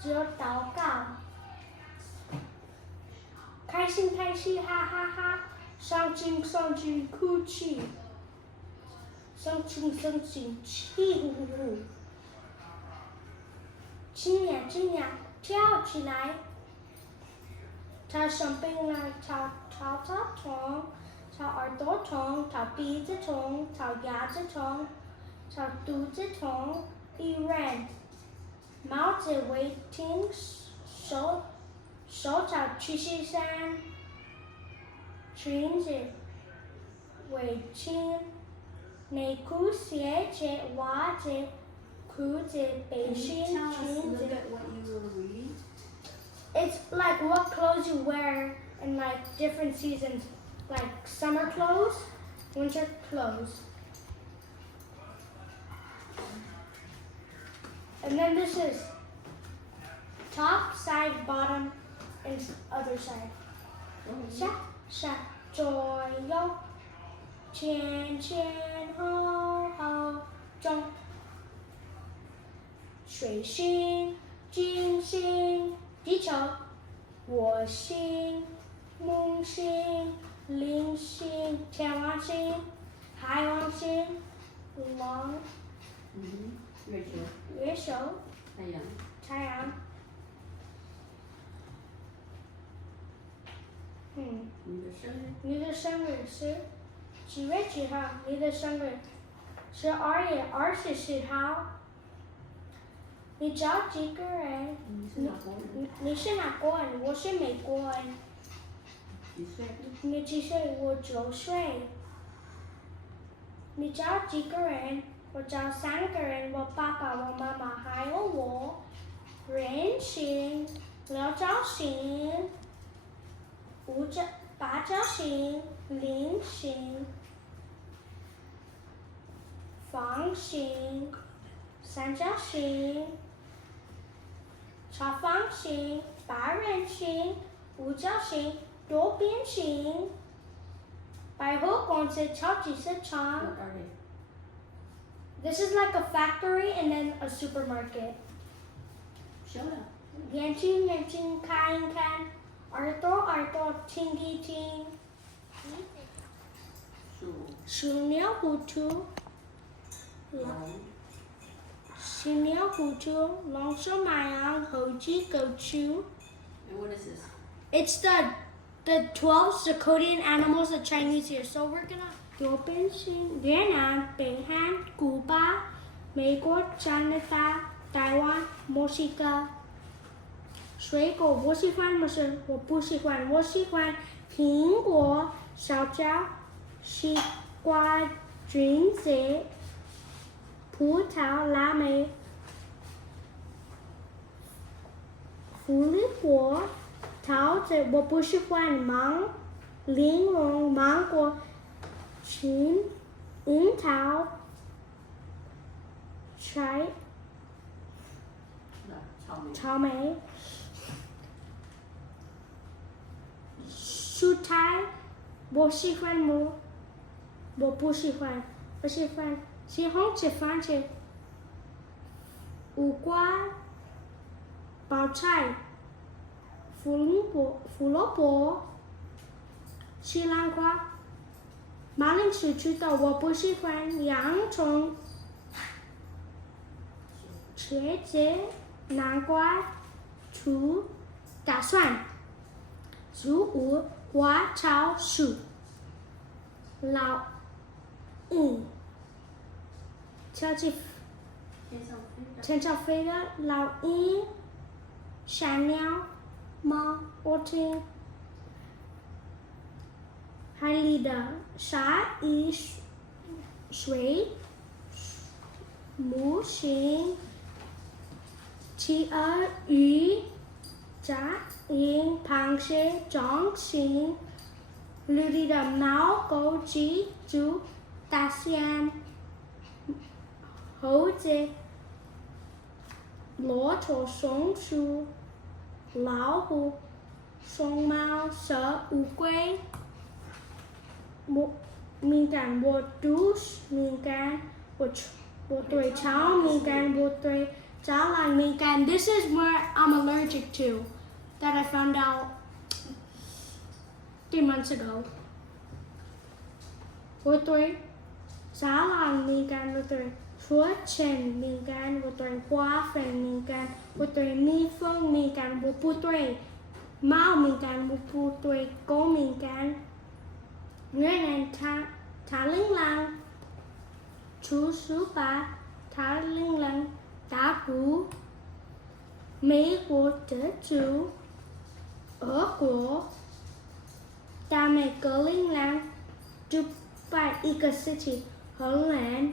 只有祷告。开心开心，哈哈哈！伤心伤心，哭泣。伤心伤心，气呼呼。亲呀亲呀，跳起来！他生病了，他痛，他耳朵痛，他鼻子痛，他牙子痛，他肚子痛，医院。帽子围巾，手套去西山，裙子围巾，内裤鞋子袜子裤子背心裙子。It's like what clothes you wear in like different seasons, like summer clothes, winter clothes. And then this is top, side, bottom, and other side. 下下左右，前前后后中。水星、金星、地球、火星、木星、铃星、天王星、海王星、龙、月球、太阳。你的生日是几月几号？你的生日是2月24号。你找几个人？你是哪国人？我是美国人。你几岁？我9岁。你找几个人？我找3个人，我爸爸、我妈妈还有我。人形、六角形、八角形、菱形、方形、三角形、长方形、八人形、五角形、多边形、百货公司、超级市场。This is like a factory and then a supermarket. 眼睛眼睛看一看，耳朵耳朵听一听。鼠牛虎兔，犀牛虎兔，龙蛇马羊，猴鸡狗猪。And what is this? It's the 12 Zirconian animals that Chinese here. So we're gonna 多边形，越南、北韩、古巴、美国、加拿大、台湾、墨西哥。水果我喜欢吗？是我不喜欢。我喜欢苹果、香蕉、西瓜、橘子、葡萄、蓝莓、狐狸果、桃子。我不喜欢柠檬、芒果、樱桃、草莓。蔬菜，我喜欢吗？我不喜欢。我喜欢西红柿、番茄、无瓜、包菜、胡萝卜、西兰花、马铃薯、土豆。我不喜欢洋葱、茄子、南瓜、醋、大蒜、植物、花草树、老鹰、天上飞的老鹰、小鸟、猫、我听海里的鲨鱼、水母星、企鹅、鱼、鲨鹰、螃蟹、中型、陆地的猫、狗、鸡、猪、大象、猴子、骆驼、松鼠、老虎、熊猫、蛇、乌龟。敏感，我对敏感，我对超敏感，我对蟑螂敏感. This is what I'm allergic to that I found out 3 months ago. 我对蟑螂敏感，我对说钱敏感，我对花粉敏感，我对蜜蜂敏感，我不对猫敏感，我不对狗敏感。越南它琳琅出书吧，它琳琅大鼓，美国德州，俄国，大美格琳琅，就把一个事情荷兰。